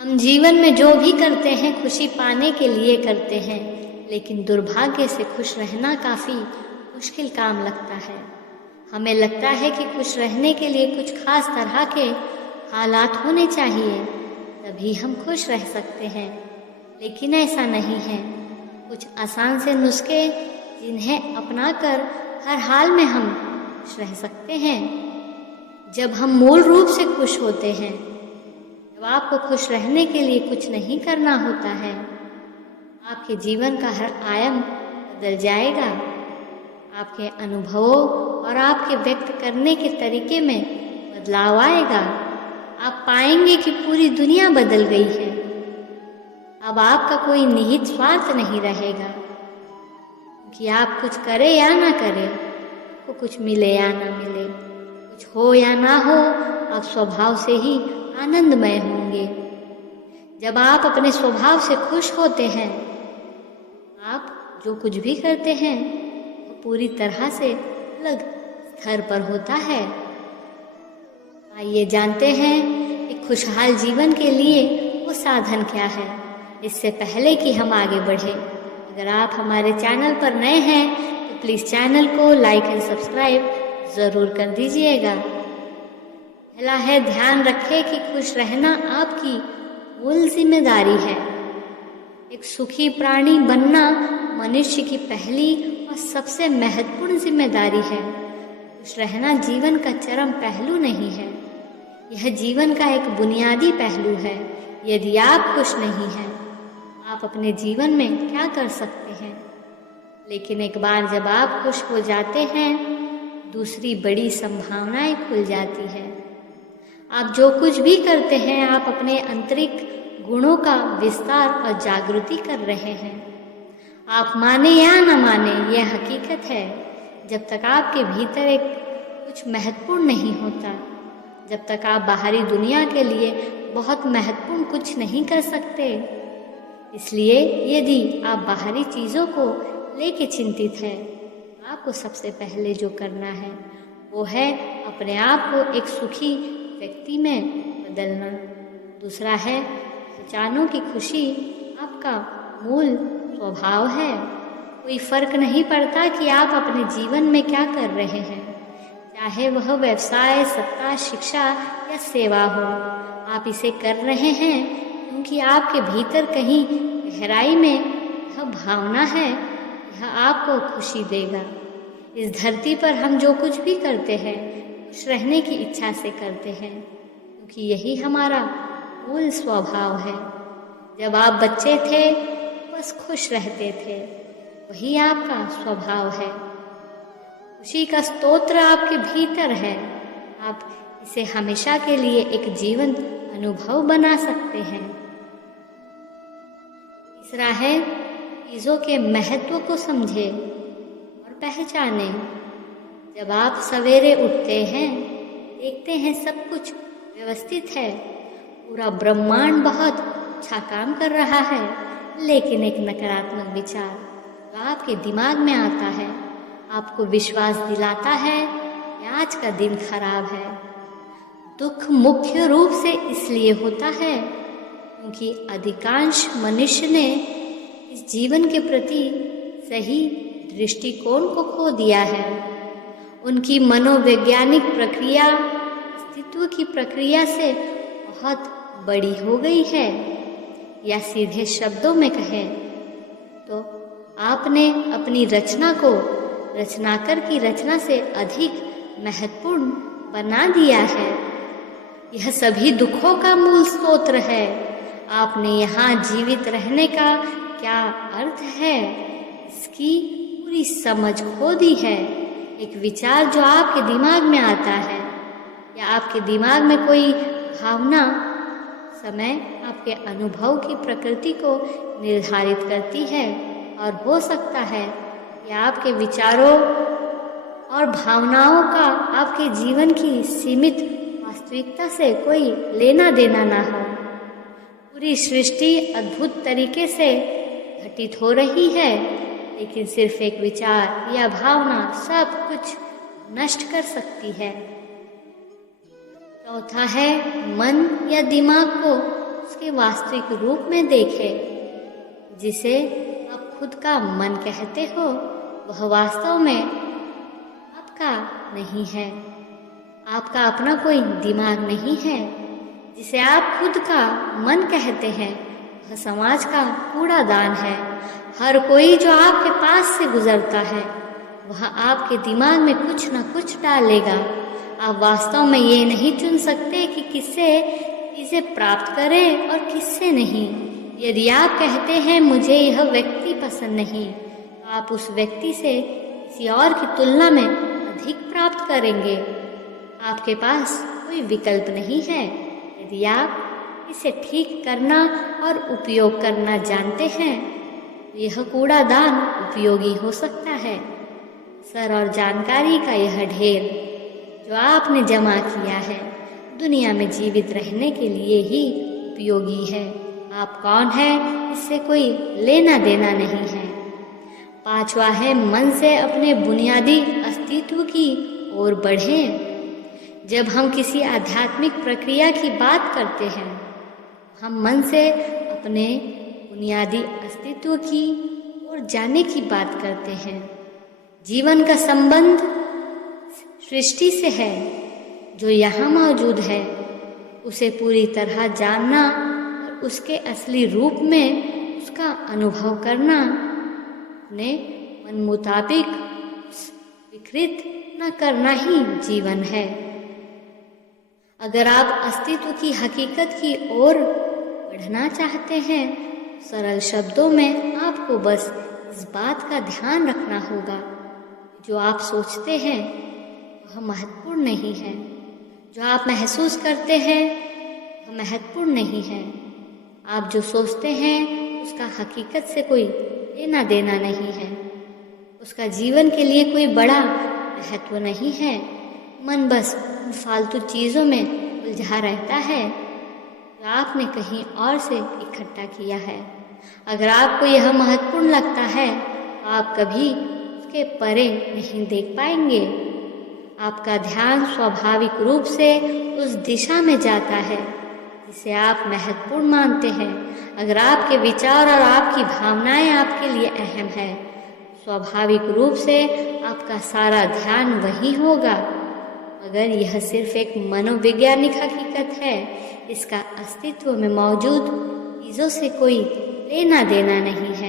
हम जीवन में जो भी करते हैं खुशी पाने के लिए करते हैं, लेकिन दुर्भाग्य से खुश रहना काफ़ी मुश्किल काम लगता है। हमें लगता है कि खुश रहने के लिए कुछ खास तरह के हालात होने चाहिए, तभी हम खुश रह सकते हैं, लेकिन ऐसा नहीं है। कुछ आसान से नुस्खे जिन्हें अपनाकर हर हाल में हम खुश रह सकते हैं। जब हम मूल रूप से खुश होते हैं, जब आपको खुश रहने के लिए कुछ नहीं करना होता है, आपके जीवन का हर आयाम बदल जाएगा। आपके अनुभवों और आपके व्यक्त करने के तरीके में बदलाव आएगा। आप पाएंगे कि पूरी दुनिया बदल गई है। अब आपका कोई निहित स्वार्थ नहीं रहेगा, कि आप कुछ करें या ना करें, आपको कुछ मिले या ना मिले, कुछ हो या ना हो, आप स्वभाव से ही आनंदमय होंगे। जब आप अपने स्वभाव से खुश होते हैं, आप जो कुछ भी करते हैं वो पूरी तरह से अलग स्तर पर होता है। आइए जानते हैं एक खुशहाल जीवन के लिए वो साधन क्या है। इससे पहले कि हम आगे बढ़े, अगर आप हमारे चैनल पर नए हैं तो प्लीज़ चैनल को लाइक एंड सब्सक्राइब ज़रूर कर दीजिएगा। पहला है, ध्यान रखें कि खुश रहना आपकी मूल जिम्मेदारी है। एक सुखी प्राणी बनना मनुष्य की पहली और सबसे महत्वपूर्ण जिम्मेदारी है। खुश रहना जीवन का चरम पहलू नहीं है, यह जीवन का एक बुनियादी पहलू है। यदि आप खुश नहीं हैं, आप अपने जीवन में क्या कर सकते हैं? लेकिन एक बार जब आप खुश हो जाते हैं, दूसरी बड़ी संभावनाएं खुल जाती है। आप जो कुछ भी करते हैं, आप अपने आंतरिक गुणों का विस्तार और जागृति कर रहे हैं। आप माने या न माने, यह हकीकत है। जब तक आपके भीतर एक कुछ महत्वपूर्ण नहीं होता, जब तक आप बाहरी दुनिया के लिए बहुत महत्वपूर्ण कुछ नहीं कर सकते। इसलिए यदि आप बाहरी चीज़ों को लेके चिंतित हैं, आपको सबसे पहले जो करना है वो है अपने आप को एक सुखी व्यक्ति में बदलना। दूसरा है, पहचानो की खुशी आपका मूल स्वभाव है। कोई फर्क नहीं पड़ता कि आप अपने जीवन में क्या कर रहे हैं, चाहे वह व्यवसाय, सत्ता, शिक्षा या सेवा हो। आप इसे कर रहे हैं क्योंकि आपके भीतर कहीं गहराई में यह भावना है, यह आपको खुशी देगा। इस धरती पर हम जो कुछ भी करते हैं खुश रहने की इच्छा से करते हैं, क्योंकि यही हमारा मूल स्वभाव है। जब आप बच्चे थे बस खुश रहते थे, वही आपका स्वभाव है। खुशी का स्तोत्र आपके भीतर है। आप इसे हमेशा के लिए एक जीवंत अनुभव बना सकते हैं। तीसरा है, चीज़ों के महत्व को समझें और पहचानें। जब आप सवेरे उठते हैं, देखते हैं सब कुछ व्यवस्थित है, पूरा ब्रह्मांड बहुत अच्छा काम कर रहा है, लेकिन एक नकारात्मक विचार जो आपके दिमाग में आता है, आपको विश्वास दिलाता है कि आज का दिन खराब है। दुख मुख्य रूप से इसलिए होता है क्योंकि अधिकांश मनुष्य ने इस जीवन के प्रति सही दृष्टिकोण को खो दिया है। उनकी मनोवैज्ञानिक प्रक्रिया अस्तित्व की प्रक्रिया से बहुत बड़ी हो गई है, या सीधे शब्दों में कहें तो आपने अपनी रचना को रचनाकार की रचना से अधिक महत्वपूर्ण बना दिया है। यह सभी दुखों का मूल स्रोत है। आपने यहाँ जीवित रहने का क्या अर्थ है, इसकी पूरी समझ खो दी है। एक विचार जो आपके दिमाग में आता है या आपके दिमाग में कोई भावना समय आपके अनुभव की प्रकृति को निर्धारित करती है, और हो सकता है कि आपके विचारों और भावनाओं का आपके जीवन की सीमित वास्तविकता से कोई लेना देना ना हो। पूरी सृष्टि अद्भुत तरीके से घटित हो रही है, लेकिन सिर्फ एक विचार या भावना सब कुछ नष्ट कर सकती है। चौथा है मन या दिमाग को उसके वास्तविक रूप में देखें। जिसे आप खुद का मन कहते हो वह वास्तव में आपका नहीं है। आपका अपना कोई दिमाग नहीं है। जिसे आप खुद का मन कहते हैं वह समाज का कूड़ादान है। हर कोई जो आपके पास से गुजरता है वह आपके दिमाग में कुछ न कुछ डालेगा। आप वास्तव में ये नहीं चुन सकते कि किससे चीज़ें प्राप्त करें और किससे नहीं। यदि आप कहते हैं मुझे यह व्यक्ति पसंद नहीं, तो आप उस व्यक्ति से किसी और की तुलना में अधिक प्राप्त करेंगे। आपके पास कोई विकल्प नहीं है। यदि आप इसे ठीक करना और उपयोग करना जानते हैं तो यह कूड़ादान उपयोगी हो सकता है। सर और जानकारी का यह ढेर जो आपने जमा किया है दुनिया में जीवित रहने के लिए ही उपयोगी है। आप कौन हैं इससे कोई लेना देना नहीं है। पांचवा है मन से अपने बुनियादी अस्तित्व की ओर बढ़ें। जब हम किसी आध्यात्मिक प्रक्रिया की बात करते हैं हम मन से अपने बुनियादी अस्तित्व की ओर जाने की बात करते हैं। जीवन का संबंध सृष्टि से है जो यहाँ मौजूद है। उसे पूरी तरह जानना और उसके असली रूप में उसका अनुभव करना, अपने मन मुताबिक विकृत न करना ही जीवन है। अगर आप अस्तित्व की हकीकत की ओर बढ़ना चाहते हैं, सरल शब्दों में आपको बस इस बात का ध्यान रखना होगा जो आप सोचते हैं वह महत्वपूर्ण नहीं है। जो आप महसूस करते हैं वह महत्वपूर्ण नहीं है। आप जो सोचते हैं उसका हकीकत से कोई लेना देना नहीं है। उसका जीवन के लिए कोई बड़ा महत्व नहीं है। मन बस उन फालतू चीज़ों में उलझा रहता है जो आपने कहीं और से इकट्ठा किया है। अगर आपको यह महत्वपूर्ण लगता है तो आप कभी उसके परे नहीं देख पाएंगे। आपका ध्यान स्वाभाविक रूप से उस दिशा में जाता है जिसे आप महत्वपूर्ण मानते हैं। अगर आपके विचार और आपकी भावनाएं आपके लिए अहम है, स्वाभाविक रूप से आपका सारा ध्यान वही होगा। अगर यह सिर्फ एक मनोवैज्ञानिक हकीकत है, इसका अस्तित्व में मौजूद चीज़ों से कोई लेना देना नहीं है।